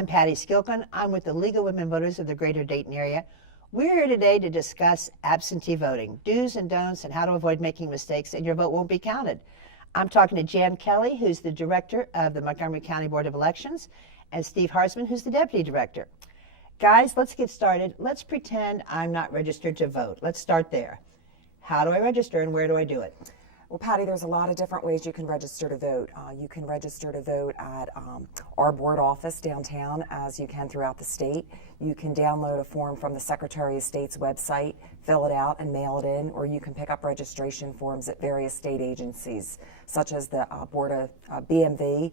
I'm Patty Skilkin. I'm with the League of Women Voters of the Greater Dayton area. We're here today to discuss absentee voting, do's and don'ts, and how to avoid making mistakes and your vote won't be counted. I'm talking to Jan Kelly, who's the director of the Montgomery County Board of Elections, and Steve Harsman, who's the deputy director. Guys, let's get started. Let's pretend I'm not registered to vote. Let's start there. How do I register and where do I do it? Well, Patty, there's a lot of different ways you can register to vote. You can register to vote at our board office downtown, as you can throughout the state. You can download a form from the Secretary of State's website, fill it out and mail it in, or you can pick up registration forms at various state agencies, such as the Board of BMV,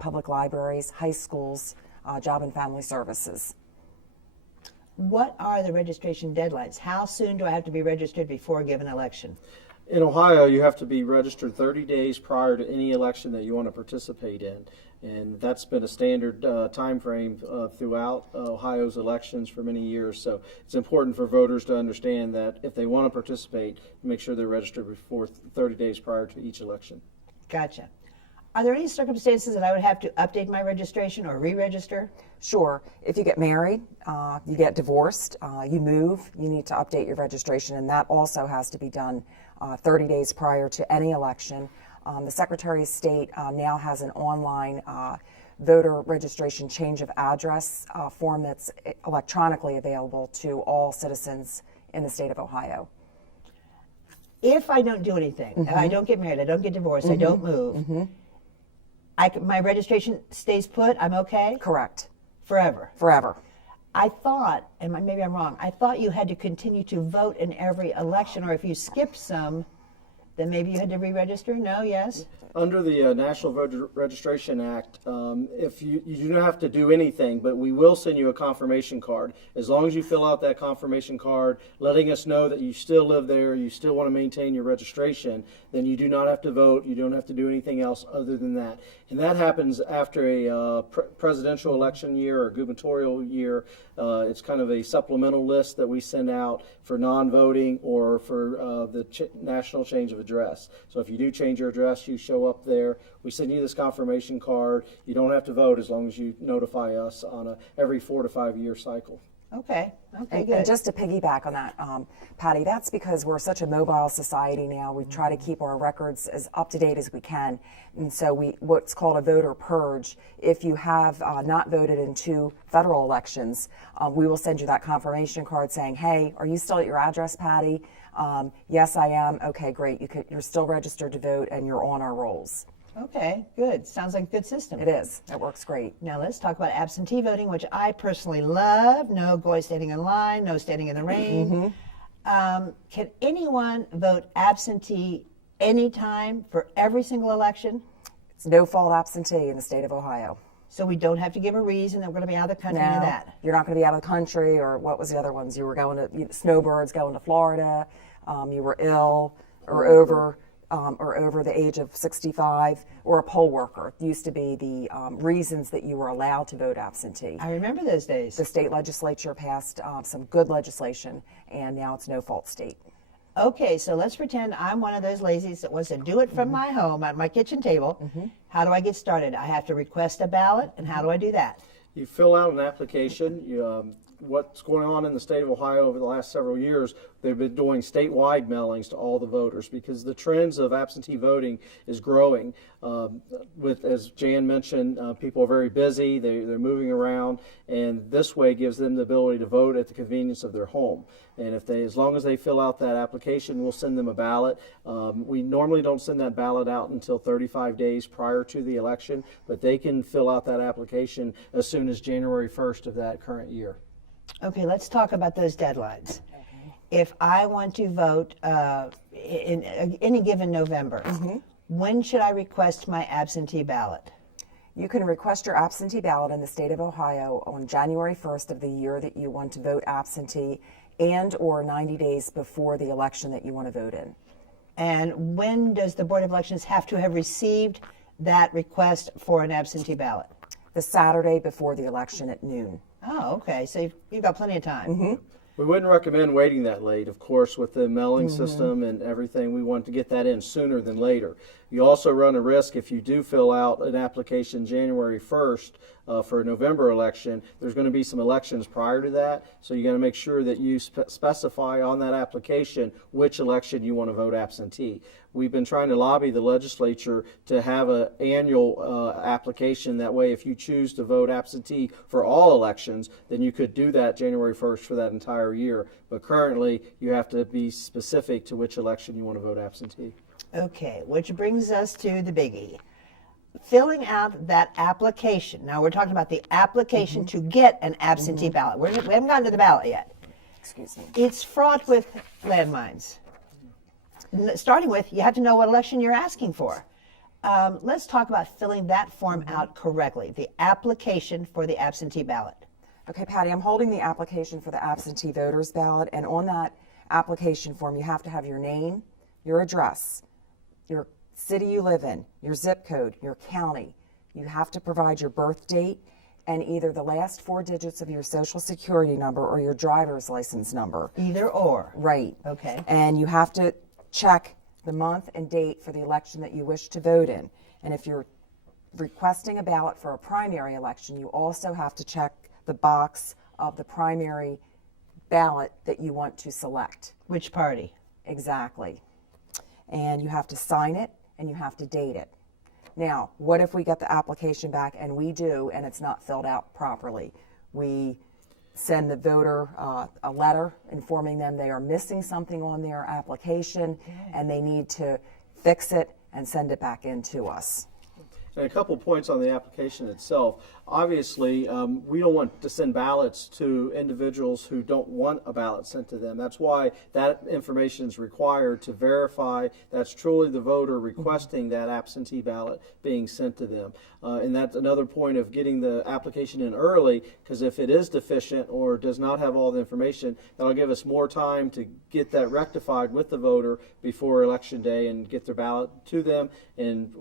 public libraries, high schools, Job and Family Services. What are the registration deadlines? How soon do I have to be registered before a given election? In Ohio, you have to be registered 30 days prior to any election that you want to participate in. And that's been a standard time frame throughout Ohio's elections for many years. So it's important for voters to understand that if they want to participate, make sure they're registered before 30 days prior to each election. Gotcha. Are there any circumstances that I would have to update my registration or re-register? Sure. If you get married, you get divorced, you move, you need to update your registration, and that also has to be done 30 days prior to any election. The Secretary of State now has an online voter registration change of address form that's electronically available to all citizens in the state of Ohio. If I don't do anything, I don't get married, I don't get divorced, I don't move, my registration stays put, I'm okay? Correct. Forever? Forever. I thought, and maybe I'm wrong, I thought you had to continue to vote in every election, or if you skipped some, then maybe you had to re-register? No? Yes? Under the National Voter Registration Act, if you do not have to do anything, but we will send you a confirmation card. As long as you fill out that confirmation card, letting us know that you still live there, you still want to maintain your registration, then you do not have to vote, you don't have to do anything else other than that. And that happens after a presidential election year or gubernatorial year. It's kind of a supplemental list that we send out for non-voting or for the national change of address. So if you do change your address, you show up there. We send you this confirmation card. You don't have to vote as long as you notify us on a every 4 to 5 year cycle. Okay, good. And just to piggyback on that, Patty, that's because we're such a mobile society now. We try to keep our records as up to date as we can. And so what's called a voter purge, if you have not voted in 2 federal elections, we will send you that confirmation card saying, hey, are you still at your address, Patty? Yes, I am. Okay, great. You're still registered to vote and you're on our rolls. Okay, good. Sounds like a good system. It is. It works great. Now let's talk about absentee voting, which I personally love. No boy standing in line, no standing in the rain. Can anyone vote absentee anytime for every single election? It's no fault absentee in the state of Ohio. So we don't have to give a reason that we're going to be out of the country or that? You're not going to be out of the country, or what was the other ones? You were going to, snowbirds going to Florida, you were ill or over the age of 65, or a poll worker. It used to be the reasons that you were allowed to vote absentee. I remember those days. The state legislature passed some good legislation, and now it's no fault state. Okay, so let's pretend I'm one of those lazies that wants to do it from my home at my kitchen table. How do I get started? I have to request a ballot, and how do I do that? You fill out an application. What's going on in the state of Ohio over the last several years, they've been doing statewide mailings to all the voters because the trends of absentee voting is growing. As Jan mentioned, people are very busy, they're moving around, and this way gives them the ability to vote at the convenience of their home. And as long as they fill out that application, we'll send them a ballot. We normally don't send that ballot out until 35 days prior to the election, but they can fill out that application as soon as January 1st of that current year. Okay, let's talk about those deadlines. If I want to vote in any given November, when should I request my absentee ballot? You can request your absentee ballot in the state of Ohio on January 1st of the year that you want to vote absentee, and or 90 days before the election that you want to vote in. And when does the Board of Elections have to have received that request for an absentee ballot? The Saturday before the election at noon. Oh, okay. So you've got plenty of time. We wouldn't recommend waiting that late. Of course, with the mailing system and everything, we want to get that in sooner than later. You also run a risk if you do fill out an application January 1st for a November election. There's going to be some elections prior to that, so you got to make sure that you specify on that application which election you want to vote absentee. We've been trying to lobby the legislature to have an annual application. That way, if you choose to vote absentee for all elections, then you could do that January 1st for that entire year. But currently, you have to be specific to which election you want to vote absentee. Okay, which brings us to the biggie. Filling out that application. Now we're talking about the application to get an absentee ballot. We haven't gotten to the ballot yet. Excuse me. It's fraught with landmines. Starting with, you have to know what election you're asking for. Let's talk about filling that form out correctly, the application for the absentee ballot. Okay, Patty, I'm holding the application for the absentee voters ballot, and on that application form, you have to have your name, your address, your city you live in, your zip code, your county. You have to provide your birth date and either the last 4 digits of your social security number or your driver's license number. Either or. Right. Okay. And you have to check the month and date for the election that you wish to vote in. And if you're requesting a ballot for a primary election, you also have to check the box of the primary ballot that you want to select. Which party? Exactly. And you have to sign it and you have to date it. Now, what if we get the application back and we do and it's not filled out properly? We send the voter a letter informing them they are missing something on their application and they need to fix it and send it back in to us. And a couple points on the application itself. Obviously, we don't want to send ballots to individuals who don't want a ballot sent to them. That's why that information is required to verify that's truly the voter requesting that absentee ballot being sent to them. And that's another point of getting the application in early, because if it is deficient or does not have all the information, that'll give us more time to get that rectified with the voter before Election Day and get their ballot to them. And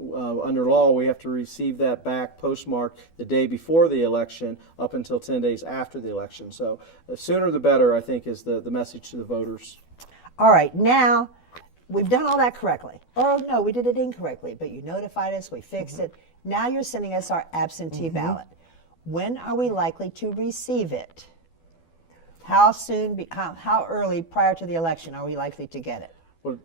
under law, we have to receive that back postmarked the day before the election up until 10 days after the election. So the sooner the better, I think, is the message to the voters. All right, now we've done all that correctly. Or no, we did it incorrectly, but you notified us, we fixed it. Now you're sending us our absentee ballot. When are we likely to receive it? How soon, how early prior to the election are we likely to get it? Well,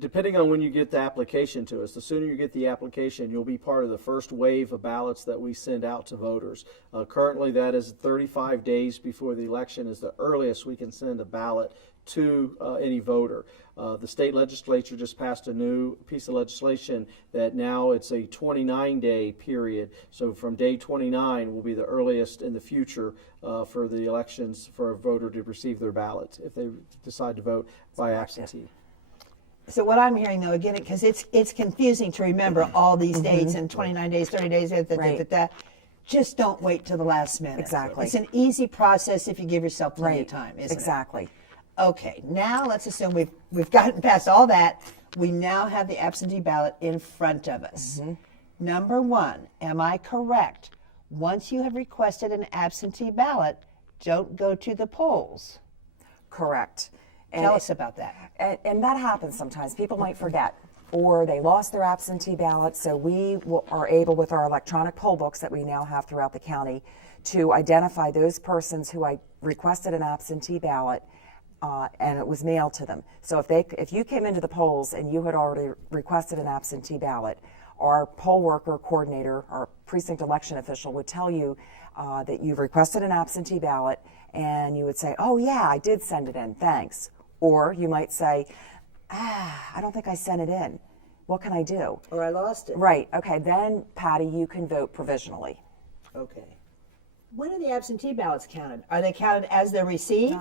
depending on when you get the application to us, the sooner you get the application, you'll be part of the first wave of ballots that we send out to voters. Currently, that is 35 days before the election is the earliest we can send a ballot to any voter. The state legislature just passed a new piece of legislation that now it's a 29-day period. So from day 29 will be the earliest in the future for the elections for a voter to receive their ballot if they decide to vote by absentee. So what I'm hearing, though, again, because it's confusing to remember all these dates and 29 days, 30 days, just don't wait till the last minute. Exactly. It's an easy process if you give yourself plenty of time, isn't it? Exactly. Okay, now let's assume we've gotten past all that. We now have the absentee ballot in front of us. Number one, am I correct? Once you have requested an absentee ballot, don't go to the polls. Correct. And Tell us about that. And that happens sometimes. People might forget, or they lost their absentee ballot. So we are able, with our electronic poll books that we now have throughout the county, to identify those persons who I requested an absentee ballot and it was mailed to them. So if you came into the polls and you had already requested an absentee ballot, our poll worker coordinator, our precinct election official, would tell you that you've requested an absentee ballot, and you would say, oh yeah, I did send it in, thanks. Or you might say, I don't think I sent it in. What can I do? Or I lost it. Right, okay, then Patty, you can vote provisionally. Okay. When are the absentee ballots counted? Are they counted as they're received?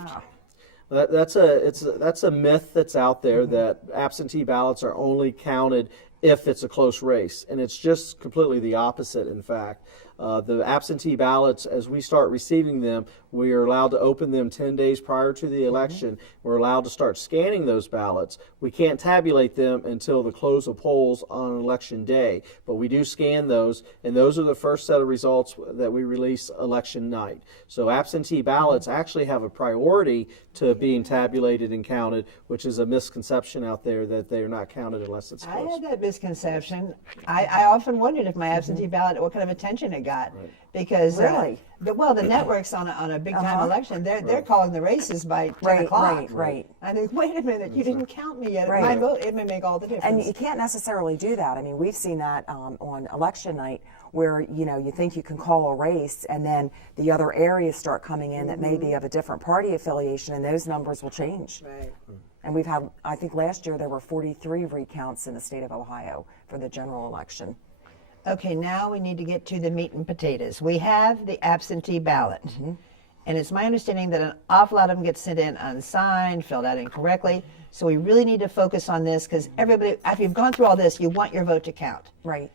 That's a myth that's out there that absentee ballots are only counted if it's a close race, and it's just completely the opposite. In fact, The absentee ballots, as we start receiving them, we are allowed to open them 10 days prior to the election. We're allowed to start scanning those ballots. We can't tabulate them until the close of polls on election day, but we do scan those, and those are the first set of results that we release election night. So absentee ballots actually have a priority to being tabulated and counted, which is a misconception out there that they are not counted unless it's I close. had that misconception. I often wondered if my absentee ballot, what kind of attention it got, because Really? the networks on a big time election, they're calling the races by 10 o'clock. Right. I think, wait a minute, you didn't count me yet. Right. My vote, it may make all the difference. And you can't necessarily do that. I mean, we've seen that on election night where, you think you can call a race and then the other areas start coming in that may be of a different party affiliation, and those numbers will change. Right. And we've had, I think last year there were 43 recounts in the state of Ohio for the general election. Okay, now we need to get to the meat and potatoes. We have the absentee ballot. And it's my understanding that an awful lot of them get sent in unsigned, filled out incorrectly. So we really need to focus on this, because everybody, after you've gone through all this, you want your vote to count. Right.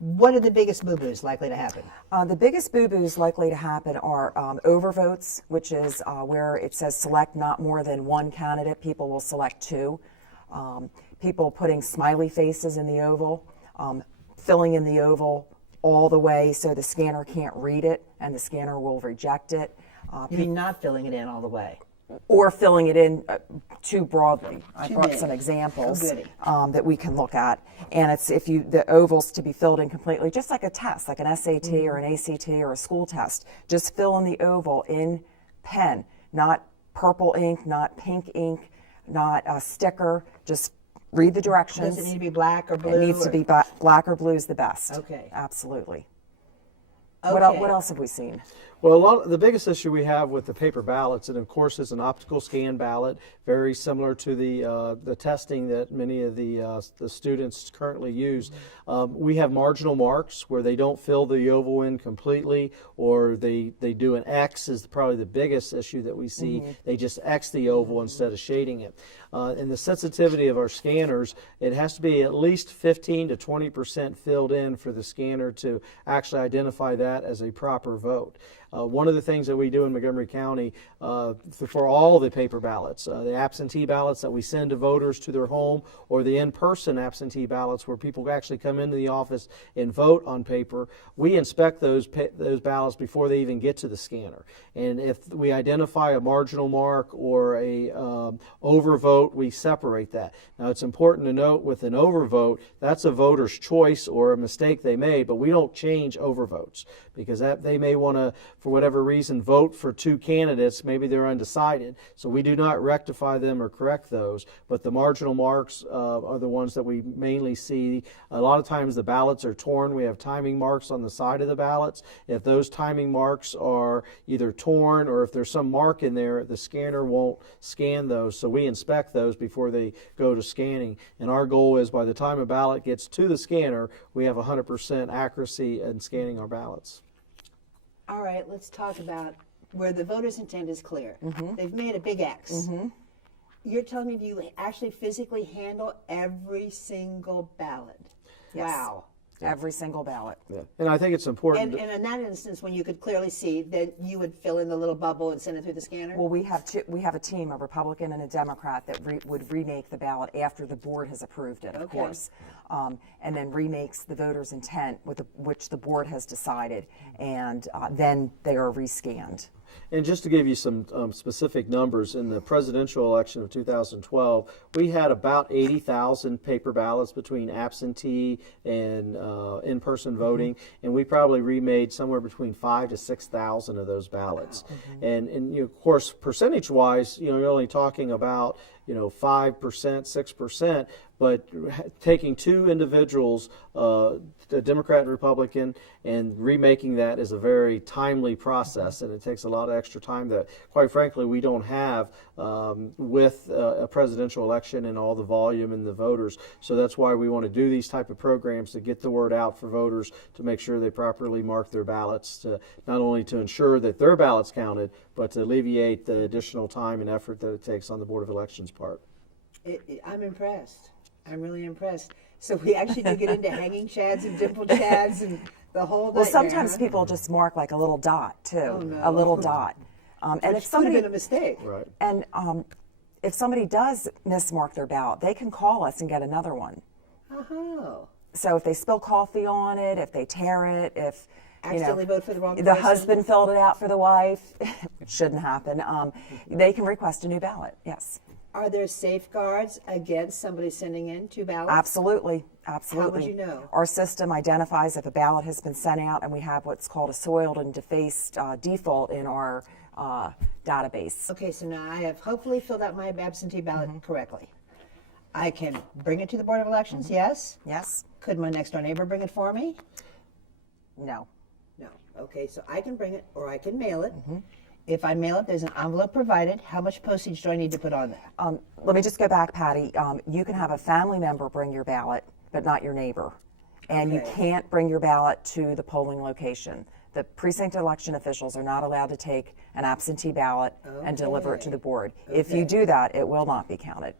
What are the biggest boo-boos likely to happen? The biggest boo-boos likely to happen are overvotes, which is where it says select not more than one candidate. People will select two. People putting smiley faces in the oval, filling in the oval all the way so the scanner can't read it and the scanner will reject it. You mean not filling it in all the way? Or filling it in too broadly. I Too brought big. some examples Oh, goody. that we can look at, and it's the ovals to be filled in completely, just like a test, like an SAT or an ACT or a school test. Just fill in the oval in pen, not purple ink, not pink ink, not a sticker. Just read the directions. Does it need to be black or blue? It needs to be black or blue is the best. Okay. Absolutely. Okay. What else have we seen? Well, the biggest issue we have with the paper ballots, and of course, is an optical scan ballot, very similar to the testing that many of the students currently use. We have marginal marks where they don't fill the oval in completely, or they do an X is probably the biggest issue that we see. They just X the oval instead of shading it. And the sensitivity of our scanners, it has to be at least 15 to 20% filled in for the scanner to actually identify that as a proper vote. One of the things that we do in Montgomery County for all the paper ballots, the absentee ballots that we send to voters to their home, or the in-person absentee ballots where people actually come into the office and vote on paper, we inspect those ballots before they even get to the scanner. And if we identify a marginal mark or a overvote, we separate that. Now, it's important to note with an overvote, that's a voter's choice or a mistake they made, but we don't change overvotes, because they may want to, for whatever reason, vote for two candidates. Maybe they're undecided. So we do not rectify them or correct those. But the marginal marks are the ones that we mainly see. A lot of times the ballots are torn. We have timing marks on the side of the ballots. If those timing marks are either torn or if there's some mark in there, the scanner won't scan those. So we inspect those before they go to scanning. And our goal is by the time a ballot gets to the scanner, we have 100% accuracy in scanning our ballots. All right, let's talk about where the voter's intent is clear. They've made a big X. You're telling me you actually physically handle every single ballot? Yes. Wow. Every single ballot. Yeah. And I think it's important. And in that instance, when you could clearly see, that you would fill in the little bubble and send it through the scanner? Well, we have a team, a Republican and a Democrat, that would remake the ballot after the board has approved it, of course, and then remakes the voter's intent, which the board has decided, and then they are rescanned. And just to give you some specific numbers, in the presidential election of 2012, we had about 80,000 paper ballots between absentee and in-person voting, and we probably remade somewhere between 5,000 to 6,000 of those ballots. And of course, percentage-wise, you're only talking about 5%, 6%, but taking two individuals, a Democrat and Republican, and remaking that is a very timely process, and it takes a lot of extra time that, quite frankly, we don't have with a presidential election and all the volume and the voters. So that's why we want to do these type of programs to get the word out for voters, to make sure they properly mark their ballots, to not only to ensure that their ballots counted, but to alleviate the additional time and effort that it takes on the Board of Elections part. I'm impressed. I'm really impressed. So we actually do get into hanging chads and dimpled chads and the whole Well, nightmare, sometimes huh? people just mark like a little dot too, no. a little dot. And if Could have somebody been a mistake. Right. and if somebody does mismark their ballot, they can call us and get another one. Oh. So if they spill coffee on it, if they tear it, if Accidentally vote for the wrong the person. husband filled it out for the wife, which shouldn't happen, they can request a new ballot. Yes, Are there safeguards against somebody sending in 2 ballots? absolutely, absolutely. you know? Our system identifies if a ballot has been sent out, and we have what's called a soiled and defaced default in our database. Okay, so now I have hopefully filled out my absentee ballot correctly. I can bring it to the Board of Elections, yes? Yes? Could my next door neighbor bring it for me? No. No. Okay, so I can bring it or I can mail it. If I mail it, there's an envelope provided. How much postage do I need to put on that? Let me just go back, Patty. You can have a family member bring your ballot, but not your neighbor. And you Okay. can't bring your ballot to the polling location. The precinct election officials are not allowed to take an absentee ballot and deliver it to the board. If you do that, it will not be counted.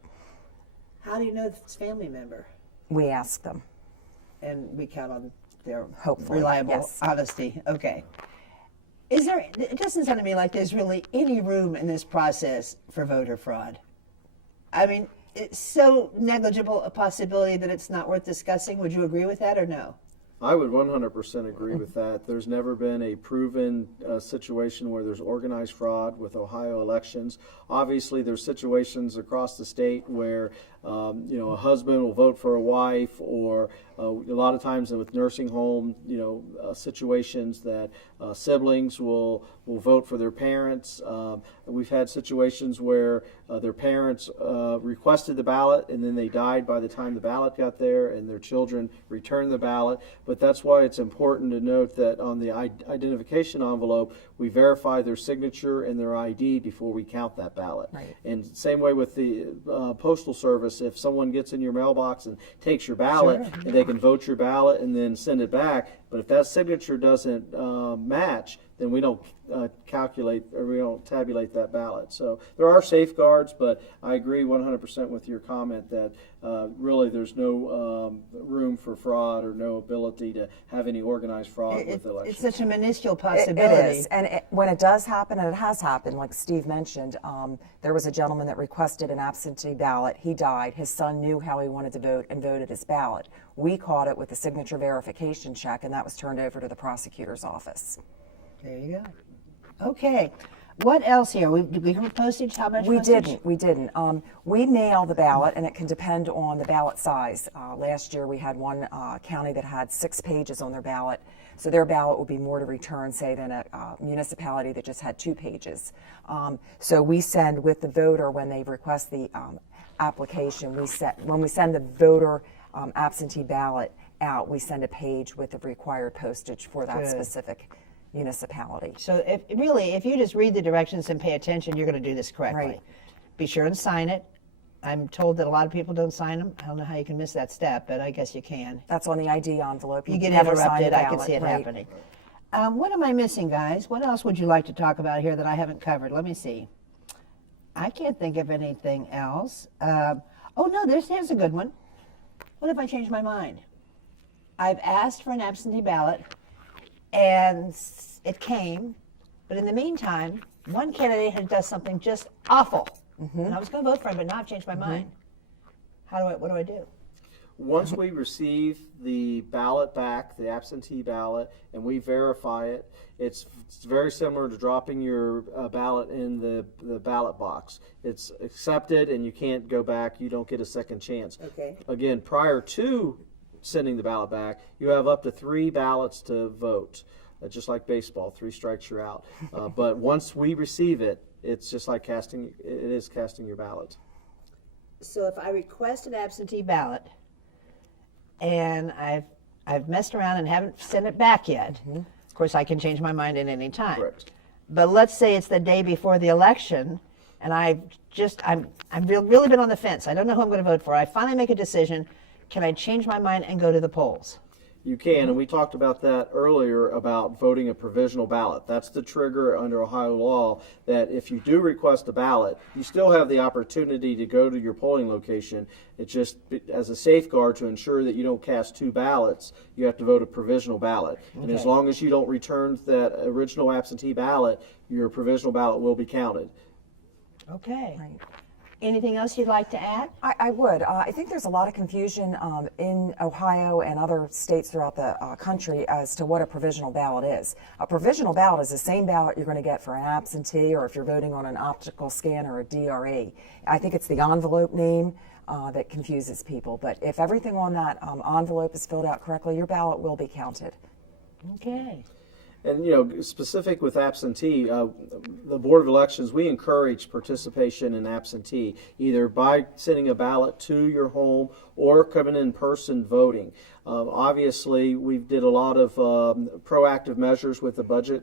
How do you know if it's family member? We ask them. And we count on their Hopefully, reliable yes. honesty. Okay. Is there, it doesn't sound to me like there's really any room in this process for voter fraud. I mean, it's so negligible a possibility that it's not worth discussing. Would you agree with that or no? I would 100% agree with that. There's never been a proven situation where there's organized fraud with Ohio elections. Obviously, there's situations across the state where a husband will vote for a wife, or a lot of times with nursing home, situations that siblings will vote for their parents. We've had situations where their parents requested the ballot and then they died by the time the ballot got there, and their children returned the ballot. But that's why it's important to note that on the identification envelope, we verify their signature and their ID before we count that ballot. Right. And same way with the Postal Service, if someone gets in your mailbox and takes your ballot, and they can vote your ballot and then send it back, but if that signature doesn't match, then we don't calculate, or we don't tabulate that ballot. So there are safeguards, but I agree 100% with your comment that really there's no room for fraud or no ability to have any organized fraud with elections. It's such a minuscule It possibility. is, and when it does happen, and it has happened, like Steve mentioned, there was a gentleman that requested an absentee ballot. He died. His son knew how he wanted to vote and voted his ballot. We caught it with a signature verification check, and that was turned over to the prosecutor's office. There you go. Okay. What else here? Did we have postage? How much We postage? didn't. We mail the ballot, and it can depend on the ballot size. Last year, we had one county that had 6 pages on their ballot, so their ballot would be more to return, say, than a municipality that just had 2 pages. So we send with the voter, when they request the application, when we send the voter absentee ballot out, we send a page with the required postage for that Good. specific municipality. So if you just read the directions and pay attention, you're going to do this correctly. Right. Be sure and sign it. I'm told that a lot of people don't sign them. I don't know how you can miss that step, but I guess you can. That's on the ID envelope. You get never sign interrupted. the I can ballot, see it right. happening. What am I missing, guys? What else would you like to talk about here that I haven't covered? Let me see. I can't think of anything else. Oh, no, here's a good one. What if I change my mind? I've asked for an absentee ballot, and it came, but in the meantime, one candidate had done something just awful, and I was going to vote for him, but now I've changed my mind. What do I do? Once we receive the ballot back, the absentee ballot, and we verify it, it's very similar to dropping your ballot in the ballot box. It's accepted, and you can't go back. You don't get a second chance. Okay. Again, prior to sending the ballot back, you have up to 3 ballots to vote. Just like baseball, 3 strikes, you're out. But once we receive it, it's just like casting your ballot. So if I request an absentee ballot, and I've messed around and haven't sent it back yet, of course I can change my mind at any time. Correct. But let's say it's the day before the election, and I've really been on the fence. I don't know who I'm going to vote for. I finally make a decision. Can I change my mind and go to the polls? You can, and we talked about that earlier about voting a provisional ballot. That's the trigger under Ohio law that if you do request a ballot, you still have the opportunity to go to your polling location. It's just as a safeguard to ensure that you don't cast two ballots, you have to vote a provisional ballot. And as long as you don't return that original absentee ballot, your provisional ballot will be counted. Okay. Right. Anything else you'd like to add? I would. I think there's a lot of confusion in Ohio and other states throughout the country as to what a provisional ballot is. A provisional ballot is the same ballot you're going to get for an absentee or if you're voting on an optical scan or a DRE. I think it's the envelope name that confuses people. But if everything on that envelope is filled out correctly, your ballot will be counted. Okay. And, you know, specific with absentee, the Board of Elections, we encourage participation in absentee, either by sending a ballot to your home or coming in person voting. Obviously, we did a lot of proactive measures with the budget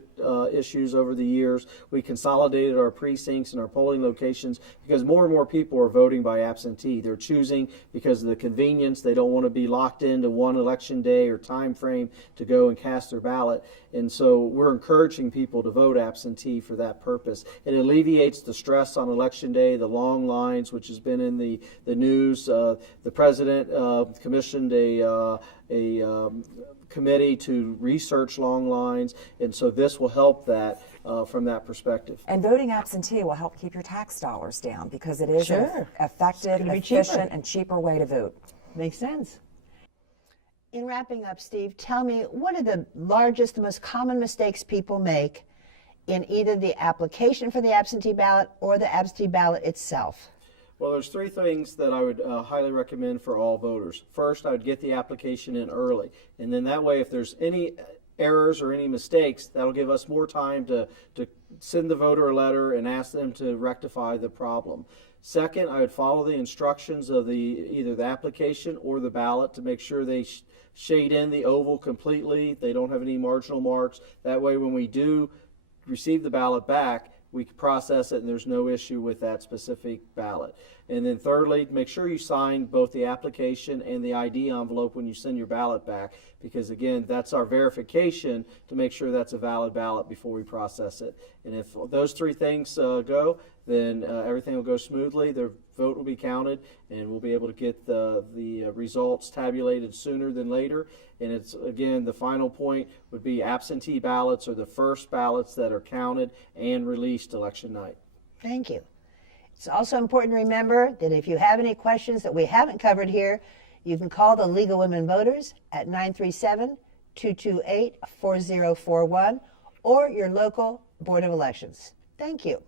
issues over the years. We consolidated our precincts and our polling locations because more and more people are voting by absentee. They're choosing because of the convenience. They don't want to be locked into one election day or time frame to go and cast their ballot. And so we're encouraging people to vote absentee for that purpose. It alleviates the stress on election day, the long lines, which has been in the news. The president commissioned a committee to research long lines, and so this will help that from that perspective. And voting absentee will help keep your tax dollars down because it is Sure. an effective, It's gonna be cheaper. efficient, and cheaper way to vote. Makes sense. In wrapping up, Steve, tell me, what are the largest, the most common mistakes people make in either the application for the absentee ballot or the absentee ballot itself? Well, there's three things that I would highly recommend for all voters. First, I would get the application in early, and then that way if there's any errors or any mistakes, that'll give us more time to send the voter a letter and ask them to rectify the problem. Second, I would follow the instructions of either the application or the ballot to make sure they shade in the oval completely. They don't have any marginal marks. That way when we do receive the ballot back, we can process it and there's no issue with that specific ballot. And then thirdly, make sure you sign both the application and the ID envelope when you send your ballot back, because again, that's our verification to make sure that's a valid ballot before we process it. And if those three things go, then everything will go smoothly. The vote will be counted, and we'll be able to get the results tabulated sooner than later. And it's, again, the final point would be absentee ballots are the first ballots that are counted and released election night. Thank you. It's also important to remember that if you have any questions that we haven't covered here, you can call the League of Women Voters at 937-228-4041 or your local Board of Elections. Thank you.